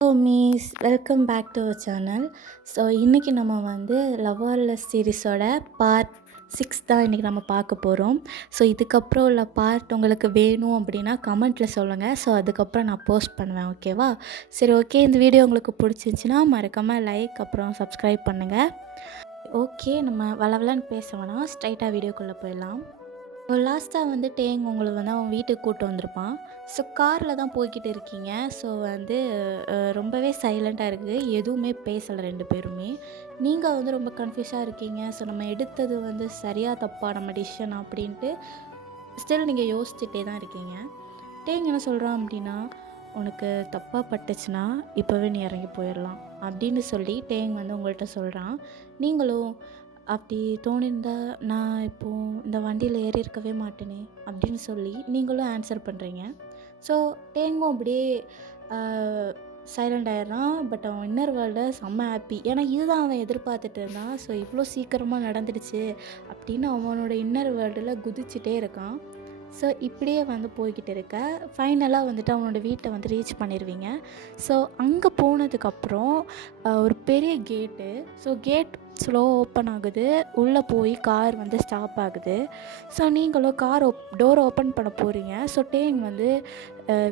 Maize welcome back to our channel. So இன்றைக்கி நம்ம வந்து லவ் ஆர் லெஸ் சீரிஸோட பார்ட் 6 தான் இன்றைக்கி நம்ம பார்க்க போகிறோம். ஸோ இதுக்கப்புறம் உள்ள பார்ட் உங்களுக்கு வேணும் அப்படின்னா கமெண்ட்டில் சொல்லுங்கள். ஸோ அதுக்கப்புறம் நான் போஸ்ட் பண்ணுவேன், ஓகேவா? சரி, ஓகே. இந்த வீடியோ உங்களுக்கு பிடிச்சிருந்துச்சின்னா மறக்காமல் லைக் அப்புறம் சப்ஸ்கிரைப் பண்ணுங்கள். ஓகே, நம்ம வளவலன்னு பேச வேணாம், ஸ்ட்ரைட்டாக வீடியோக்குள்ளே போயிடலாம். லாஸ்ட்டாக வந்து டேங் உங்களை வந்து அவன் வீட்டுக்கு கூப்பிட்டு வந்திருப்பான். ஸோ காரில் தான் போய்கிட்டு இருக்கீங்க. ஸோ வந்து ரொம்பவே சைலண்ட்டாக இருக்குது, எதுவுமே பேசலை ரெண்டு பேருமே. நீங்கள் வந்து ரொம்ப கன்ஃபியூஸாக இருக்கீங்க. ஸோ நம்ம எடுத்தது வந்து சரியாக தப்பா நம்ம டிசிஷன் அப்படின்ட்டு ஸ்டில் நீங்கள் யோசிச்சுட்டே தான் இருக்கீங்க. டேங் என்ன சொல்கிறான் அப்படின்னா, உனக்கு தப்பாக பட்டுச்சுன்னா இப்போவே நீ இறங்கி போயிடலாம் அப்படின்னு சொல்லி டேங் வந்து உங்கள்கிட்ட சொல்கிறான். நீங்களும் அப்படி தோணியிருந்தா நான் இப்போது இந்த வண்டியில் ஏறி இருக்கவே மாட்டேனே அப்படின்னு சொல்லி நீங்களும் ஆன்சர் பண்ணுறீங்க. ஸோ டேங்கும் அப்படியே சைலண்ட் ஆயிடுறான். பட் அவன் இன்னர் வேர்ல்டில் செம்ம ஹாப்பி. ஏன்னா இதுதான் அவன் எதிர்பார்த்துட்டு இருந்தான். ஸோ இவ்வளோ சீக்கிரமாக நடந்துடுச்சு அப்படின்னு அவனோட இன்னர் வேர்ல்டில் குதிச்சுட்டே இருக்கான். ஸோ இப்படியே வந்து போய்கிட்டு இருக்க ஃபைனலாக வந்துட்டு அவனோட வீட்டை வந்து ரீச் பண்ணிடுவீங்க. ஸோ அங்கே போனதுக்கப்புறம் ஒரு பெரிய கேட்டு. ஸோ கேட் ஸ்லோ ஓப்பன் ஆகுது. உள்ளே போய் கார் வந்து ஸ்டாப் ஆகுது. ஸோ நீங்களும் கார் டோர் ஓப்பன் பண்ண போகிறீங்க. ஸோ டேங் வந்து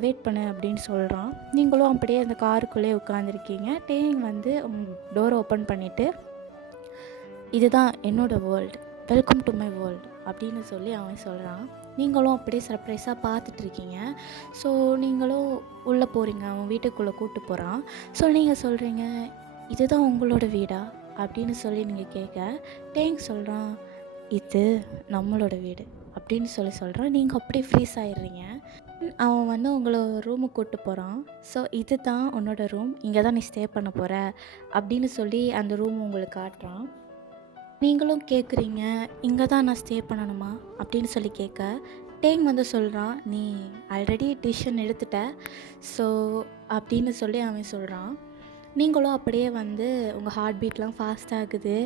வெயிட் பண்ணு அப்படின்னு சொல்கிறான். நீங்களும் அப்படியே அந்த காருக்குள்ளே உட்காந்துருக்கீங்க. டேங் வந்து டோர் ஓப்பன் பண்ணிவிட்டு, இதுதான் என்னோடய world, welcome to my world அப்படின்னு சொல்லி அவன் சொல்கிறான். நீங்களும் அப்படியே சர்ப்ரைஸாக பார்த்துட்ருக்கீங்க. ஸோ நீங்களும் உள்ளே போகிறீங்க, அவன் வீட்டுக்குள்ளே கூப்பிட்டு போகிறான். ஸோ நீங்கள் சொல்கிறீங்க, இதுதான் உங்களோட வீடா அப்படின்னு சொல்லி நீங்கள் கேட்க, டேங் சொல்கிறான், இது நம்மளோட வீடு அப்படின்னு சொல்கிறான். நீங்கள் அப்படியே ஃப்ரீஸ் ஆகிடுறீங்க. அவன் வந்து உங்களை ரூமுக்கு கூப்பிட்டு போகிறான். ஸோ இது தான் உன்னோட ரூம், இங்கே தான் நீ ஸ்டே பண்ண போகிற அப்படின்னு சொல்லி அந்த ரூம் உங்களுக்கு காட்டுறான். நீங்களும் கேட்குறீங்க, இங்கே தான் நான் ஸ்டே பண்ணணுமா அப்படின்னு சொல்லி கேட்க, டேங் வந்து சொல்கிறான், நீ ஆல்ரெடி டிசிஷன் எடுத்துட்ட ஸோ அப்படின்னு சொல்லி அவன் சொல்கிறான். நீங்களும் அப்படியே வந்து உங்கள் ஹார்ட் பீட்லாம் ஃபாஸ்ட் ஆகுது.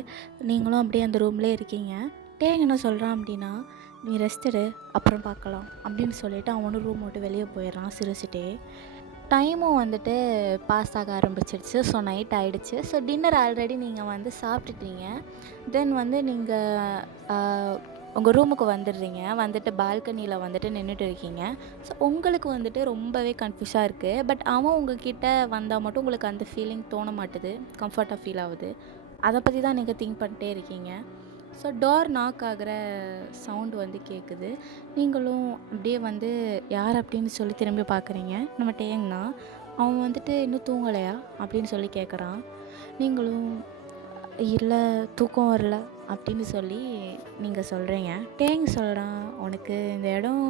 நீங்களும் அப்படியே அந்த ரூம்லேயே இருக்கீங்க. டேங் என்ன சொல்கிறான் அப்படின்னா, நீ ரெஸ்ட் எடு, அப்புறம் பார்க்கலாம் அப்படின்னு சொல்லிவிட்டு அவனும் ரூம் விட்டு வெளியே போயிடுறான் சிரிச்சிட்டே. டைமும் வந்துட்டு பாஸ் ஆக ஆரம்பிச்சிடுச்சு. ஸோ நைட் ஆகிடுச்சு. ஸோ டின்னர் ஆல்ரெடி நீங்கள் வந்து சாப்பிட்டுட்டீங்க. தென் வந்து நீங்கள் உங்கள் ரூமுக்கு வந்துடுறீங்க. வந்துட்டு பால்கனியில் வந்துட்டு நின்றுட்டு இருக்கீங்க. ஸோ உங்களுக்கு வந்துட்டு ரொம்பவே கன்ஃபியூஸாக இருக்குது. பட் அவன் உங்ககிட்ட வந்தால் மட்டும் உங்களுக்கு அந்த ஃபீலிங் தோண மாட்டுது, கம்ஃபர்ட்டாக ஃபீல் ஆகுது. அதை பற்றி தான் நீங்கள் திங்க் பண்ணிட்டே இருக்கீங்க. ஸோ டோர் நாக் ஆகிற சவுண்டு வந்து கேட்குது. நீங்களும் அப்படியே வந்து யார் அப்படின்னு சொல்லி திரும்பி பார்க்குறீங்க. நம்ம டேங்னா அவன் வந்துட்டு இன்னும் தூங்கலையா அப்படின்னு சொல்லி கேட்குறான். நீங்களும் இல்லை, தூக்கம் வரல அப்படின்னு சொல்லி நீங்கள் சொல்கிறீங்க. டேங் சொல்கிறான், உனக்கு இந்த இடம்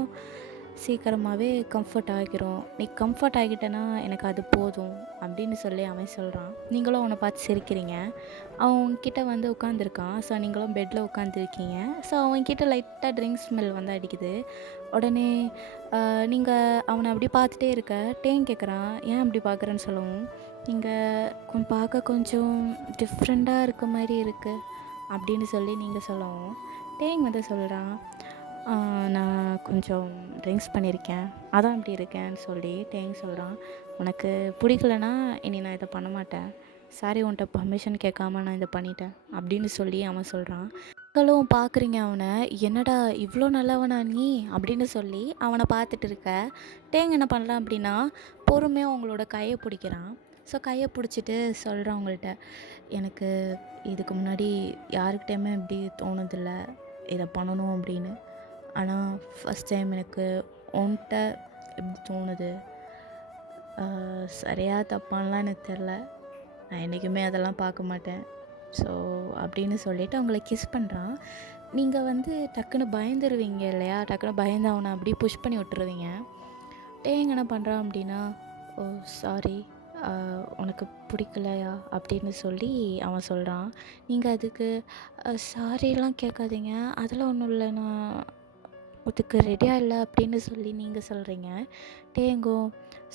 சீக்கிரமாகவே கம்ஃபர்ட் ஆகிரும், நீ கம்ஃபர்ட் ஆகிட்டேன்னா எனக்கு அது போதும் அப்படின்னு சொல்லி அவன் சொல்கிறான். நீங்களும் அவனை பார்த்து சிரிக்கிறீங்க. அவன்கிட்ட வந்து உட்காந்துருக்கான். ஸோ நீங்களும் பெட்டில் உட்காந்துருக்கீங்க. ஸோ அவன்கிட்ட லைட்டாக ட்ரிங்க் ஸ்மெல் வந்து அடிக்குது. உடனே நீங்கள் அவனை அப்படி பார்த்துட்டே இருக்க, டேங் கேட்குறான், ஏன் அப்படி பார்க்குறேன்னு சொல்லவும், நீங்கள் பார்க்க கொஞ்சம் டிஃப்ரெண்ட்டாக இருக்க மாதிரி இருக்குது அப்படின்னு சொல்லி நீங்கள் சொல்லவும், டேங் வந்து சொல்கிறான், நான் கொஞ்சம் ட்ரிங்க்ஸ் பண்ணியிருக்கேன், அதான் இப்படி இருக்கேன்னு சொல்லி டேங் சொல்கிறான். உனக்கு பிடிக்கலனா இனி நான் இதை பண்ண மாட்டேன், சாரி, உன்கிட்ட பர்மிஷன் கேட்காம நான் இதை பண்ணிட்டேன் அப்படின்னு சொல்லி அவன் சொல்கிறான். நீங்களும் பார்க்குறீங்க அவனை, என்னடா இவ்வளோ நல்லவனா நீ அப்படின்னு சொல்லி அவனை பார்த்துட்டு இருக்க. டேங் என்ன பண்ணலாம் அப்படின்னா, பொறுமையாக அவங்களோட கையை பிடிக்கிறான். ஸோ கையை பிடிச்சிட்டு சொல்கிறான் அவங்கள்ட்ட, எனக்கு இதுக்கு முன்னாடி யாருக்கிட்டையுமே இப்படி தோணுதில்லை இதை பண்ணணும் அப்படின்னு. ஆனால் ஃபஸ்ட் டைம் எனக்கு உன்கிட்ட எப்படி தோணுது, சரியா தப்பானலாம் எனக்கு தெரில, நான் என்றைக்குமே அதெல்லாம் பார்க்க மாட்டேன். ஸோ அப்படின்னு சொல்லிவிட்டு அவங்கள கிஸ் பண்ணுறான். நீங்கள் வந்து டக்குன்னு பயந்துருவீங்க இல்லையா, டக்குன்னு பயந்து அவனை அப்படியே புஷ் பண்ணி விட்டுருவீங்க. டேங் என்ன பண்ணுறான் அப்படின்னா, ஓ சாரி, உனக்கு பிடிக்கலையா அப்படின்னு சொல்லி அவன் சொல்கிறான். நீங்கள் அதுக்கு சாரிலாம் கேட்காதீங்க, அதெல்லாம் ஒன்றும் இல்லை, நான் அதுக்கு ரெடியாக இல்லை அப்படின்னு சொல்லி நீங்கள் சொல்கிறீங்க. டேங்கோ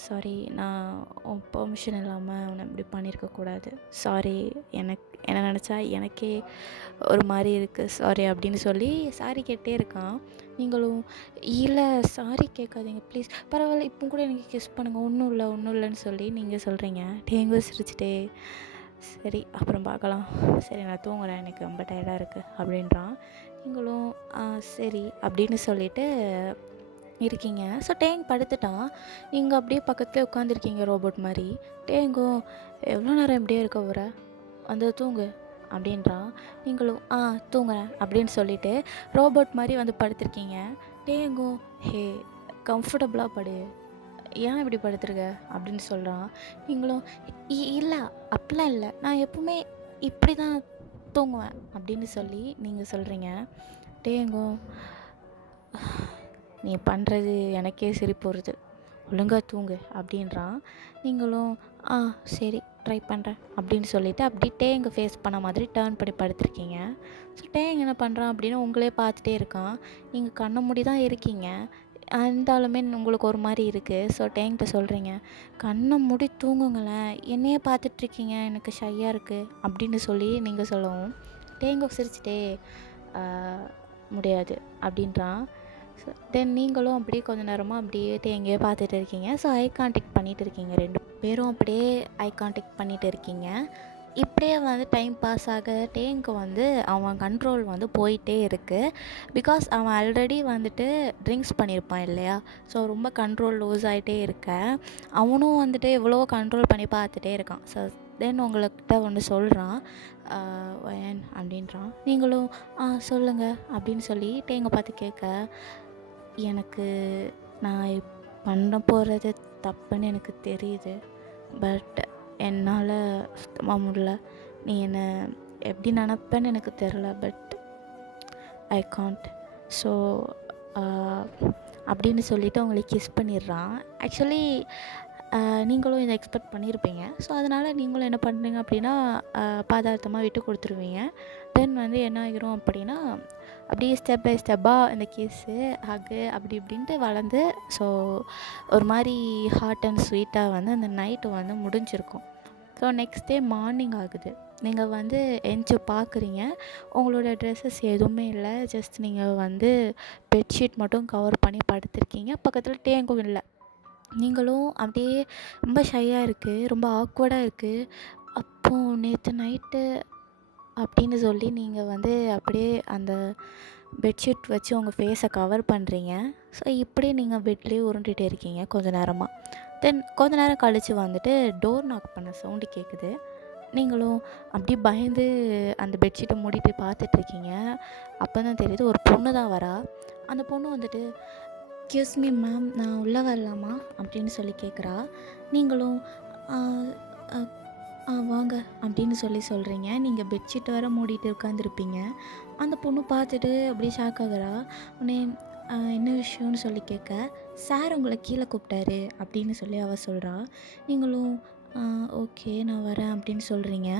சாரி, நான் உன் பெர்மிஷன் இல்லாமல் உன்னை இப்படி பண்ணியிருக்கக்கூடாது. சாரி, என்ன நினச்சா எனக்கே ஒரு மாதிரி இருக்குது, சாரி அப்படின்னு சொல்லி சாரி கேட்டே இருக்கான். நீங்களும் இல்லை சாரி கேட்காதீங்க ப்ளீஸ், பரவாயில்ல இப்போ கூட எனக்கு கிஸ் பண்ணுங்கள், ஒன்றும் இல்லைன்னு சொல்லி நீங்கள் சொல்கிறீங்க. டேங்கோ சிரிச்சிட்டே சரி அப்புறம் பார்க்கலாம், சரி நான் தூங்குறேன், எனக்கு ரொம்ப டயர்டாக இருக்குது அப்படின்றான். நீங்களும் சரி அப்படின்னு சொல்லிட்டு இருக்கீங்க. ஸோ டேங் படுத்துட்டான். நீங்கள் அப்படியே பக்கத்துலேயே உட்காந்துருக்கீங்க ரோபோட் மாதிரி. டேங்கும் எவ்வளோ நேரம் இப்படியே இருக்க போகிற, வந்து தூங்கு அப்படின்றான். நீங்களும் தூங்குறேன் அப்படின்னு சொல்லிட்டு ரோபோட் மாதிரி வந்து படுத்திருக்கீங்க. டேங்கும் ஹே கம்ஃபர்டபுளாக படு, ஏன் இப்படி படுத்துருக்க அப்படின்னு சொல்கிறான். நீங்களும் இல்லை அப்படிலாம் இல்லை, நான் எப்பவுமே இப்படி தான் தூங்குவேன் அப்படின்னு சொல்லி நீங்கள் சொல்கிறீங்க. டேங்கும் நீ பண்ணுறது எனக்கே சிரிப்பு வருது, ஒழுங்காக தூங்கு அப்படின்றான். நீங்களும் சரி ட்ரை பண்ணுறேன் அப்படின்னு சொல்லிவிட்டு அப்படி டேங்க ஃபேஸ் பண்ண மாதிரி டேர்ன் பண்ணி படுத்துருக்கீங்க. ஸோ டேங் என்ன பண்ணுறான் அப்படின்னு உங்களே பார்த்துட்டே இருக்கான். நீங்கள் கண்ணை மூடி தான் இருக்கீங்க, இருந்தாலுமே உங்களுக்கு ஒரு மாதிரி இருக்குது. ஸோ டேங்கிட்ட சொல்கிறீங்க, கண்ணை மூடி தூங்குங்களேன், என்னையே பார்த்துட்ருக்கீங்க, எனக்கு ஷையாக இருக்குது அப்படின்னு சொல்லி நீங்கள் சொல்லவும் டேங்கோ சிரிச்சிட்டே முடியாது அப்படின்றான். ஸோ தென் நீங்களும் அப்படியே கொஞ்சம் நேரமாக அப்படியே எங்கேயோ பார்த்துட்டு இருக்கீங்க. ஸோ ஐ கான்டாக்ட் பண்ணிகிட்டு இருக்கீங்க, 2 பேரும் அப்படியே ஐ கான்டாக்ட் பண்ணிகிட்டு இருக்கீங்க. இப்படியே வந்து டைம் பாஸ் ஆக டேங்க்கு வந்து அவன் கண்ட்ரோல் வந்து போயிட்டே இருக்குது. பிகாஸ் அவன் ஆல்ரெடி வந்துட்டு ட்ரிங்க்ஸ் பண்ணியிருப்பான் இல்லையா, ஸோ ரொம்ப கண்ட்ரோல் லூஸ் ஆகிட்டே இருக்க அவனும் வந்துட்டு எவ்வளோ கண்ட்ரோல் பண்ணி பார்த்துட்டே இருக்கான். ஸோ தென் உங்கள்கிட்ட ஒன்று சொல்கிறான், ஏன் அப்படின்றான். நீங்களும் சொல்லுங்கள் அப்படின்னு சொல்லி டேங்கை பார்த்து கேட்க, எனக்கு நான் பண்ண போகிறது தப்புன்னு எனக்கு தெரியுது, பட் என்னால் சுத்தமாக முடியல, நீ என்னை எப்படி நினப்பேன்னு எனக்கு தெரில, பட் ஐ காண்ட். ஸோ அப்படின்னு சொல்லிவிட்டு அவங்களுக்கு கிஸ் பண்ணிடுறான். ஆக்சுவலி நீங்களும் இதை எக்ஸ்பெக்ட் பண்ணியிருப்பீங்க. ஸோ அதனால் நீங்களும் என்ன பண்ணுறீங்க அப்படின்னா பாதார்த்தமாக விட்டு கொடுத்துருவீங்க. தென் வந்து என்ன ஆகிரும் அப்படின்னா அப்படியே ஸ்டெப் பை ஸ்டெப்பாக இந்த கிஸ்ஸு ஹக்கு அப்படி இப்படின்ட்டு வளர்ந்து ஸோ ஒரு மாதிரி ஹாட் அண்ட் ஸ்வீட்டாக வந்து அந்த நைட்டு வந்து முடிஞ்சிருக்கும். ஸோ நெக்ஸ்ட் டே மார்னிங் ஆகுது. நீங்கள் வந்து எந்திச்சு பார்க்குறீங்க, உங்களோட ட்ரெஸ்ஸஸ் எதுவுமே இல்லை, ஜஸ்ட் நீங்கள் வந்து பெட்ஷீட் மட்டும் கவர் பண்ணி படுத்திருக்கீங்க. பக்கத்தில் டேங்கும் இல்லை. நீங்களும் அப்படியே ரொம்ப ஷையாக இருக்குது, ரொம்ப ஆக்வர்டாக இருக்குது. அப்போது நேற்று நைட்டு அப்படின்னு சொல்லி நீங்கள் வந்து அப்படியே அந்த பெட்ஷீட் வச்சு உங்கள் ஃபேஸை கவர் பண்ணுறீங்க. ஸோ இப்படியே நீங்கள் பெட்லேயே உருண்டுகிட்டே இருக்கீங்க கொஞ்சம் நேரமாக. தென் கொஞ்ச நேரம் கழித்து வந்துட்டு டோர் நாக் பண்ண சவுண்டு கேட்குது. நீங்களும் அப்படியே பயந்து அந்த பெட்ஷீட்டை மூடிட்டு பார்த்துட்ருக்கீங்க. அப்போ தான் தெரியுது ஒரு பொண்ணு தான் வரா. அந்த பொண்ணு வந்துட்டு, எக்ஸ்கியூஸ் மீ மேம், நான் உள்ளே வரலாமா அப்படின்னு சொல்லி கேட்குறா. நீங்களும் வாங்க அப்படின்னு சொல்லி சொல்கிறீங்க. நீங்கள் பெட்ஷீட் வேறு மூடிட்டு உட்காந்துருப்பீங்க. அந்த பொண்ணு பார்த்துட்டு அப்படியே ஷாக் ஆகுறா. உடனே என்ன விஷயம்னு சொல்லி கேட்க, சார் உங்களை கீழே கூப்பிட்டாரு அப்படின்னு சொல்லி அவள் சொல்கிறா. நீங்களும் ஓகே நான் வரேன் அப்படின்னு சொல்கிறீங்க.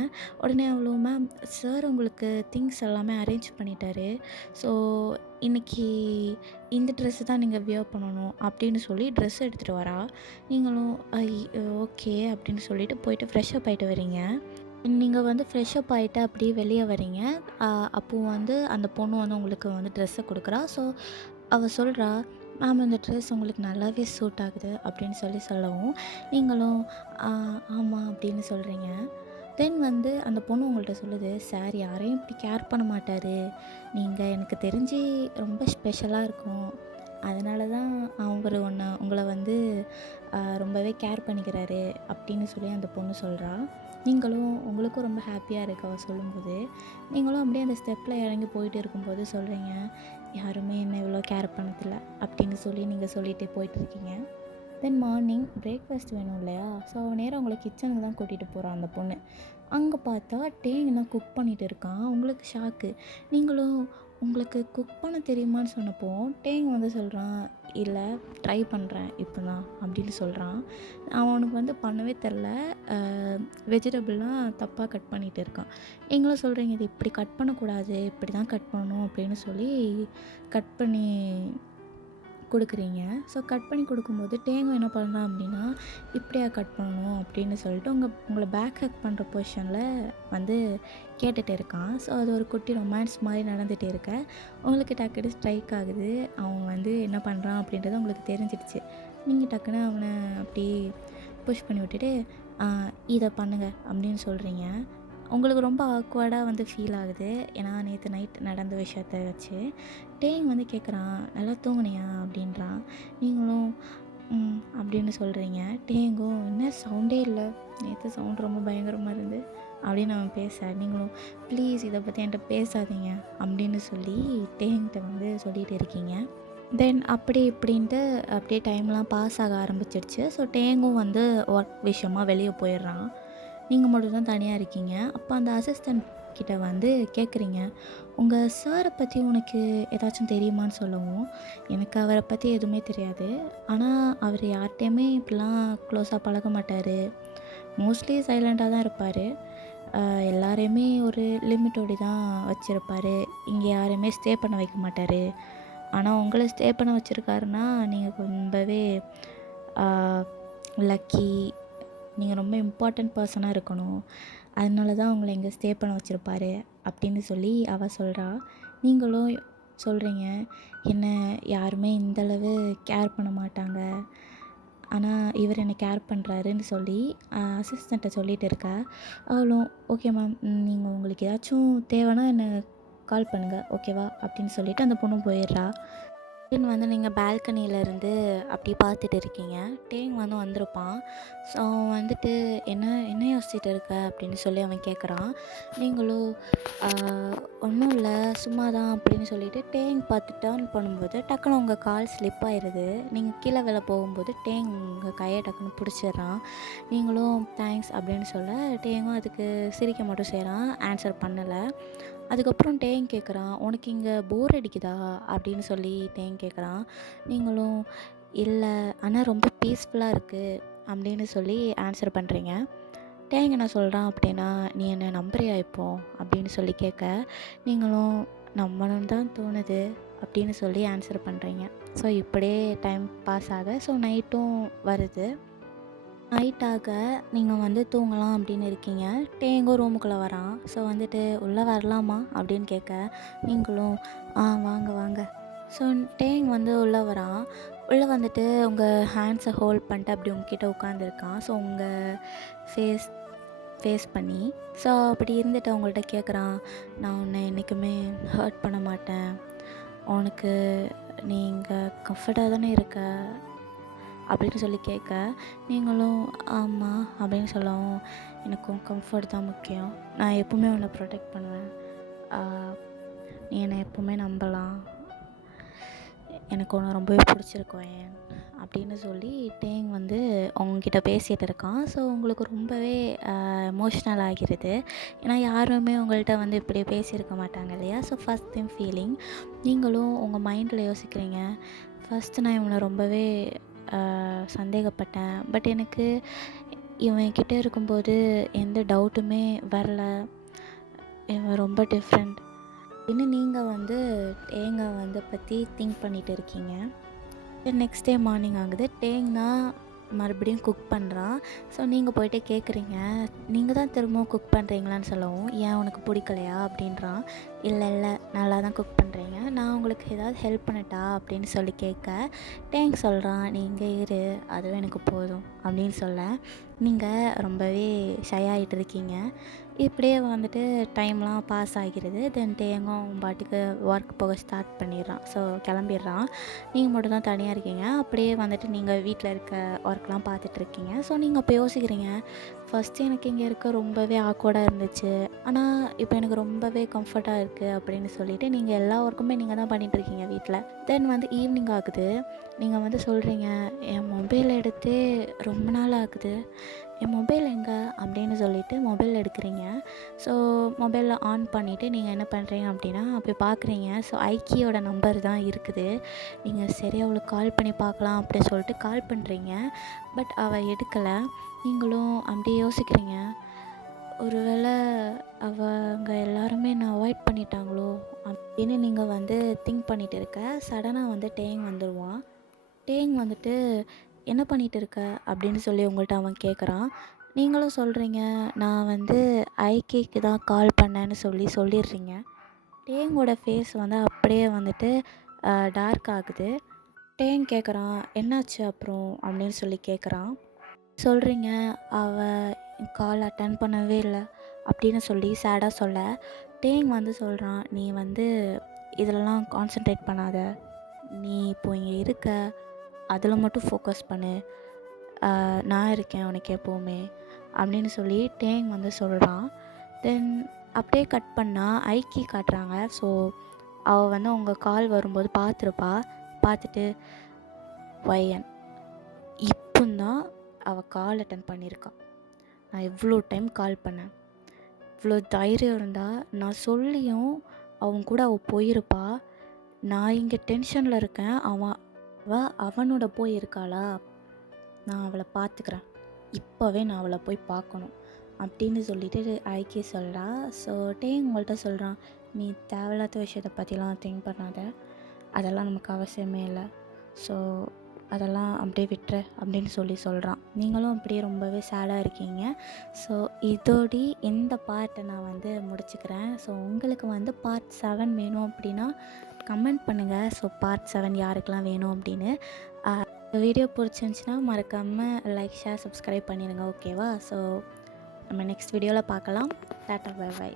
உடனே அவ்வளோ, மேம் சார் உங்களுக்கு திங்ஸ் எல்லாமே அரேஞ்ச் பண்ணிட்டாரு, ஸோ இன்றைக்கி இந்த ட்ரெஸ்ஸு தான் நீங்கள் வியர் பண்ணணும் அப்படின்னு சொல்லி ட்ரெஸ் எடுத்துகிட்டு வரா. நீங்களும் ஓகே அப்படின்னு சொல்லிட்டு போயிட்டு ஃப்ரெஷ்அப் ஆகிட்டு வரீங்க. நீங்கள் வந்து ஃப்ரெஷ்அப் ஆகிட்டு அப்படியே வெளியே வரீங்க. அப்போது வந்து அந்த பொண்ணு வந்து உங்களுக்கு வந்து ட்ரெஸ்ஸை கொடுக்குறா. ஸோ அவள் சொல்கிறா, மேம் இந்த ட்ரெஸ் உங்களுக்கு நல்லாவே சூட் ஆகுது அப்படின்னு சொல்லவும் நீங்களும் ஆமாம் அப்படின்னு சொல்கிறீங்க. தென் வந்து அந்த பொண்ணு உங்கள்கிட்ட சொல்லுது, சார் யாரையும் இப்படி கேர் பண்ண மாட்டார், நீங்கள் எனக்கு தெரிஞ்சு ரொம்ப ஸ்பெஷலாக இருக்கும், அதனால தான் அவர் உங்களை வந்து ரொம்பவே கேர் பண்ணிக்கிறாரு அப்படின்னு சொல்லி அந்த பொண்ணு சொல்கிறா. நீங்களும் உங்களுக்கும் ரொம்ப ஹாப்பியாக இருக்கு அவள் சொல்லும்போது. நீங்களும் அப்படியே அந்த ஸ்டெப்பில் இறங்கி போயிட்டு இருக்கும்போது சொல்கிறீங்க, யாருமே என்னை இவ்வளோ கேர் பண்ணதில்ல அப்படின்னு சொல்லி நீங்கள் சொல்லிகிட்டே போயிட்டுருக்கீங்க. தென் மார்னிங் பிரேக்ஃபாஸ்ட் வேணும் இல்லையா, ஸோ அவன் நேரம் உங்களை கிச்சனுக்கு தான் கூட்டிகிட்டு போகிறான் அந்த பொண்ணு. அங்கே பார்த்தா டேங் தான் குக் பண்ணிகிட்டு இருக்கான். உங்களுக்கு ஷாக்கு. நீங்களும் உங்களுக்கு குக் பண்ண தெரியுமான்னு சொன்னப்போ டேங் வந்து சொல்கிறான், இல்லை ட்ரை பண்ணுறேன் இப்போ தான் அப்படின்னு சொல்கிறான். அவனுக்கு வந்து பண்ணவே தெரில, வெஜிடபிள்லாம் தப்பாக கட் பண்ணிகிட்டு இருக்கான். நீங்களும் சொல்கிறீங்க, இது இப்படி கட் பண்ணக்கூடாது, இப்படி தான் கட் பண்ணணும் அப்படின்னு சொல்லி கட் பண்ணி கொடுக்குறீங்க. ஸோ கட் பண்ணி கொடுக்கும்போது டேங்கும் என்ன பண்ணுறான் அப்படின்னா, இப்படியா கட் பண்ணணும் அப்படின்னு சொல்லிட்டு உங்கள பேக் ஹக் பண்ணுற பொசிஷனில் வந்து கேட்டுட்டு இருக்கான். ஸோ அது ஒரு குட்டி ரொமான்ஸ் மாதிரி நடந்துகிட்டே இருக்க, உங்களுக்கு டக்குனு ஸ்ட்ரைக் ஆகுது. அவன் வந்து என்ன பண்ணுறான் அப்படின்றது உங்களுக்கு தெரிஞ்சிடுச்சு. நீங்கள் டக்குன்னு அவனை அப்படியே புஷ் பண்ணி விட்டுட்டு, இதை பண்ணுங்க அப்படின்னு சொல்கிறீங்க. உங்களுக்கு ரொம்ப ஆக்வர்டாக வந்து ஃபீல் ஆகுது. ஏன்னா நேற்று நைட் நடந்த விஷயத்த வச்சு. டேங் வந்து கேட்குறான், நல்லா தூங்குனியா அப்படின்றான். நீங்களும் அப்படின்னு சொல்கிறீங்க. டேங்கும் என்ன சவுண்டே இல்லை, நேற்று சவுண்ட் ரொம்ப பயங்கரமாக இருந்து அப்படின்னு அவன் பேச, நீங்களும் ப்ளீஸ் இதை பற்றி என்கிட்ட பேசாதீங்க அப்படின்னு சொல்லி டேங்கிட்ட வந்து சொல்லிகிட்டு இருக்கீங்க. தென் அப்படி இப்படின்ட்டு அப்படியே டைம்லாம் பாஸ் ஆக ஆரம்பிச்சிடுச்சு. ஸோ டேங்கும் வந்து ஒர்க் விஷயமா வெளியே போயிடுறான். நீங்கள் மட்டும் தான் தனியாக இருக்கீங்க. அப்போ அந்த அசிஸ்டண்ட் கிட்ட வந்து கேட்குறீங்க, உங்கள் சாரை பற்றி உனக்கு ஏதாச்சும் தெரியுமான்னு சொல்லவும், எனக்கு அவரை பற்றி எதுவுமே தெரியாது. ஆனால் அவர் யார்கிட்டையுமே இப்படிலாம் க்ளோஸாக பழக மாட்டார். மோஸ்ட்லி சைலண்ட்டாக தான் இருப்பார். எல்லாரையுமே ஒரு லிமிட்டோடி தான் வச்சுருப்பார். இங்கே யாரையுமே ஸ்டே பண்ண வைக்க மாட்டார். ஆனால் உங்களை ஸ்டே பண்ண வச்சுருக்காருன்னா நீங்கள் ரொம்பவே லக்கி. நீங்கள் ரொம்ப இம்பார்ட்டண்ட் பர்சனாக இருக்கணும். அதனால தான் உங்களை இங்கே ஸ்டே பண்ண வச்சுருப்பாரு அப்படின்னு சொல்லி அவள் சொல்கிறா. நீங்களும் சொல்கிறீங்க, என்ன யாருமே இந்தளவு கேர் பண்ண மாட்டாங்க, ஆனால் இவர் என்னை கேர் பண்ணுறாருன்னு சொல்லி அசிஸ்டண்ட்டை சொல்லிகிட்டு இருக்கா. அவளும் ஓகே மேம், நீங்கள் உங்களுக்கு ஏதாச்சும் தேவைன்னா என்னை கால் பண்ணுங்கள் ஓகேவா அப்படின்னு சொல்லிவிட்டு அந்த பொண்ணு போயிடுறா. டேங் வந்து நீங்கள் பால்கனியிலேருந்து அப்படி பார்த்துட்டு இருக்கீங்க. டேங் வந்து வந்திருப்பான். ஸோ அவன் வந்துட்டு என்ன என்ன யோசிச்சுட்டு இருக்க அப்படின்னு சொல்லி அவன் கேட்குறான். நீங்களும் ஒன்றும் இல்லை சும்மா தான் அப்படின்னு சொல்லிட்டு டேங் பார்த்து டேர்ன் பண்ணும்போது டக்குன்னு உங்கள் கால் ஸ்லிப் ஆயிடுது. நீங்கள் கீழே விழ போகும்போது டேங் உங்கள் கையை டக்குன்னு பிடிச்சிடுறான். நீங்களும் தேங்க்ஸ் அப்படின்னு சொல்ல டேங்கும் அதுக்கு சிரிக்க மட்டும் செய்கிறான், ஆன்சர் பண்ணலை. அதுக்கப்புறம் டேங் கேட்குறான், உனக்கு இங்கே போர் அடிக்குதா அப்படின்னு சொல்லி டேங் கேட்குறான். நீங்களும் இல்லை, ஆனால் ரொம்ப பீஸ்ஃபுல்லாக இருக்குது அப்படின்னு சொல்லி ஆன்சர் பண்ணுறீங்க. டேங் என்ன சொல்கிறான் அப்படின்னா, நீ என்னை நம்புறியா இப்போ அப்படின்னு சொல்லி கேட்க, நீங்களும் நம்பணும்னு தான் தோணுது அப்படின்னு சொல்லி ஆன்சர் பண்ணுறீங்க. ஸோ இப்படியே டைம் பாஸ் ஆக, ஸோ நைட்டும் வருது. நைட்டாக நீங்கள் வந்து தூங்கலாம் அப்படின்னு இருக்கீங்க. டேங்கும் ரூமுக்குள்ளே வரான். ஸோ வந்துட்டு உள்ளே வரலாமா அப்படின்னு கேட்க, நீங்களும் வாங்க வாங்க. ஸோ டேங் வந்து உள்ளே வரான். உள்ளே வந்துட்டு உங்கள் ஹேண்ட்ஸை ஹோல்ட் பண்ணிட்டு அப்படி உங்ககிட்ட உட்காந்துருக்கான். ஸோ உங்கள் ஃபேஸ் பண்ணி, ஸோ அப்படி இருந்துட்டு அவங்கள்ட்ட கேட்குறான், நான் உன்னை என்றைக்குமே ஹர்ட் பண்ண மாட்டேன், உனக்கு நீ இங்கே கம்ஃபர்ட்டாக தானே இருக்க அப்படின்னு சொல்லி கேட்க, நீங்களும் ஆமாம் அப்படின்னு சொல்லவும், எனக்கும் கம்ஃபர்ட் தான் முக்கியம், நான் எப்பவுமே உன்னை ப்ரொடெக்ட் பண்ணுவேன், நீ என்னை எப்பவுமே நம்பலாம், எனக்கு உன்னை ரொம்பவே பிடிச்சிருக்கோம் ஏன் அப்படின்னு சொல்லி டேங் வந்து அவங்கக்கிட்ட பேசிகிட்டு இருக்கான். ஸோ உங்களுக்கு ரொம்பவே எமோஷ்னல் ஆகிடுது. ஏன்னா யாருமே உங்கள்கிட்ட வந்து இப்படி பேசியிருக்க மாட்டாங்க இல்லையா. So first time feeling. நீங்களும் உங்கள் மைண்டில் யோசிக்கிறீங்க, ஃபஸ்ட்டு நான் இவனை ரொம்பவே சந்தேகப்பட்டேன், பட் எனக்கு இவன்கிட்ட இருக்கும்போது எந்த டவுட்டுமே வரல, இவன் ரொம்ப டிஃப்ரெண்ட் இன்னும் நீங்கள் வந்து டேங்கை வந்து பற்றி திங்க் பண்ணிகிட்டு இருக்கீங்க. நெக்ஸ்ட் டே மார்னிங் ஆகுது. டேங் தான் மறுபடியும் குக் பண்ணுறான். ஸோ நீங்கள் போய்ட்டு கேட்குறீங்க, நீங்கள் தான் திரும்பவும் குக் பண்ணுறீங்களான்னு சொல்லவும், ஏன் உனக்கு பிடிக்கலையா அப்படின்றான். இல்லை இல்லை நல்லா தான் குக் பண்ணுறீங்க, நான் உங்களுக்கு ஏதாவது ஹெல்ப் பண்ணட்டா அப்படின்னு சொல்லி கேட்க, டேங் சொல்கிறான், நீங்கள் இரு அதுவே எனக்கு போதும் அப்படின்னு சொல்ல, நீங்கள் ரொம்பவே ஷை ஆகிட்டு இருக்கீங்க. இப்படியே வந்துட்டு டைம்லாம் பாஸ் ஆகிடுது. தென் டேங்கும் பாட்டுக்கு ஒர்க் போக ஸ்டார்ட் பண்ணிடுறான். ஸோ கிளம்பிடுறான். நீங்கள் மட்டும் தான் தனியாக இருக்கீங்க. அப்படியே வந்துட்டு நீங்கள் வீட்டில் இருக்க ஒர்க்லாம் பார்த்துட்ருக்கீங்க. ஸோ நீங்கள் அப்போ யோசிக்கிறீங்க, ஃபஸ்ட்டு எனக்கு இங்கே இருக்க ரொம்பவே ஆக்வர்டாக இருந்துச்சு, ஆனால் இப்போ எனக்கு ரொம்பவே கம்ஃபர்ட்டாக இருக்குது அப்படின்னு சொல்லிவிட்டு நீங்கள் எல்லா ஒர்க்குமே நீங்கள் தான் பண்ணிகிட்ருக்கீங்க வீட்டில். தென் வந்து ஈவினிங் ஆகுது. நீங்கள் வந்து சொல்கிறீங்க, என் மொபைல் எடுத்து ரொம்ப நாள் ஆகுது, என் மொபைல் எங்கே அப்படின்னு சொல்லிவிட்டு மொபைல் எடுக்கிறீங்க. ஸோ மொபைலில் ஆன் பண்ணிவிட்டு நீங்கள் என்ன பண்ணுறீங்க அப்படின்னா அப்படி பார்க்குறீங்க. ஸோ ஐக்கியோட நம்பர் தான் இருக்குது. நீங்கள் சரி அவளுக்கு கால் பண்ணி பார்க்கலாம் அப்படி சொல்லிட்டு கால் பண்ணுறீங்க. பட் அவள் எடுக்கலை. நீங்களும் அப்படியே யோசிக்கிறீங்க, ஒருவேளை அவங்க எல்லாருமே என்னை அவாய்ட் பண்ணிட்டாங்களோ அப்படின்னு நீங்கள் வந்து திங்க் பண்ணிகிட்டு இருக்க. சடனாக வந்து டேங் வந்துடுவான். டேங் வந்துட்டு என்ன பண்ணிட்டு இருக்க அப்படின்னு சொல்லி உங்கள்கிட்ட அவன் கேட்குறான். நீங்களும் சொல்கிறீங்க நான் வந்து ஐகேக்கு தான் கால் பண்ணேன்னு சொல்லிடுறீங்க. டேங்கோட ஃபேஸ் வந்து அப்படியே வந்துட்டு டார்க் ஆகுது. டேங் கேட்குறான் என்னாச்சு அப்புறம் அப்படின்னு சொல்லி கேட்குறான். சொல்கிறீங்க அவ கால் அட்டன் பண்ணவே இல்லை அப்படின்னு சொல்லி சேடாக சொல்ல, டேங் வந்து சொல்கிறான் நீ வந்து இதிலலாம் கான்சென்ட்ரேட் பண்ணாத, நீ இப்போ இங்கே இருக்க அதில் மட்டும் ஃபோக்கஸ் பண்ணு, நான் இருக்கேன் உனக்கு எப்போவுமே அப்படின்னு சொல்லி டேங் வந்து சொல்கிறான். தென் அப்படியே கட் பண்ணால் ஐக்கி காட்டுறாங்க. ஸோ அவள் வந்து உங்கள் கால் வரும்போது பார்த்துருப்பா. பார்த்துட்டு வையன் இப்போந்தான் அவள் கால் அட்டன் பண்ணியிருக்கா, நான் எவ்வளோ டைம் கால் பண்ணேன், இவ்வளோ தைரியம் இருந்தால் நான் சொல்லியும் அவங்க கூட அவள் போயிருப்பா, நான் இங்கே டென்ஷனில் இருக்கேன், அவனோட போய் இருக்காளா, நான் அவளை பார்த்துக்கிறேன், இப்போவே நான் அவளை போய் பார்க்கணும் அப்படின்னு சொல்லிட்டு ஐக்கே சொல்கிறா. ஸோ டேங் உங்கள்கிட்ட சொல்கிறான் நீ தேவையில்லாத விஷயத்தை பற்றிலாம் திங்க் பண்ணாத, அதெல்லாம் நமக்கு அவசியமே இல்லை, ஸோ அதெல்லாம் அப்படியே விட்டுரு அப்படின்னு சொல்கிறான். நீங்களும் அப்படியே ரொம்பவே சேடாக இருக்கீங்க. ஸோ இதோடி இந்த பார்ட்டை நான் வந்து முடிச்சுக்கிறேன். ஸோ உங்களுக்கு வந்து பார்ட் 7 வேணும் அப்படின்னா கமெண்ட் பண்ணுங்கள். ஸோ பார்ட் 7 யாருக்கெல்லாம் வேணும் அப்படின்னு. வீடியோ பிடிச்சிருந்துச்சின்னா மறக்காமல் லைக் ஷேர் சப்ஸ்கிரைப் பண்ணிடுங்க, ஓகேவா? ஸோ நம்ம நெக்ஸ்ட் வீடியோவில் பார்க்கலாம். Tata bye by.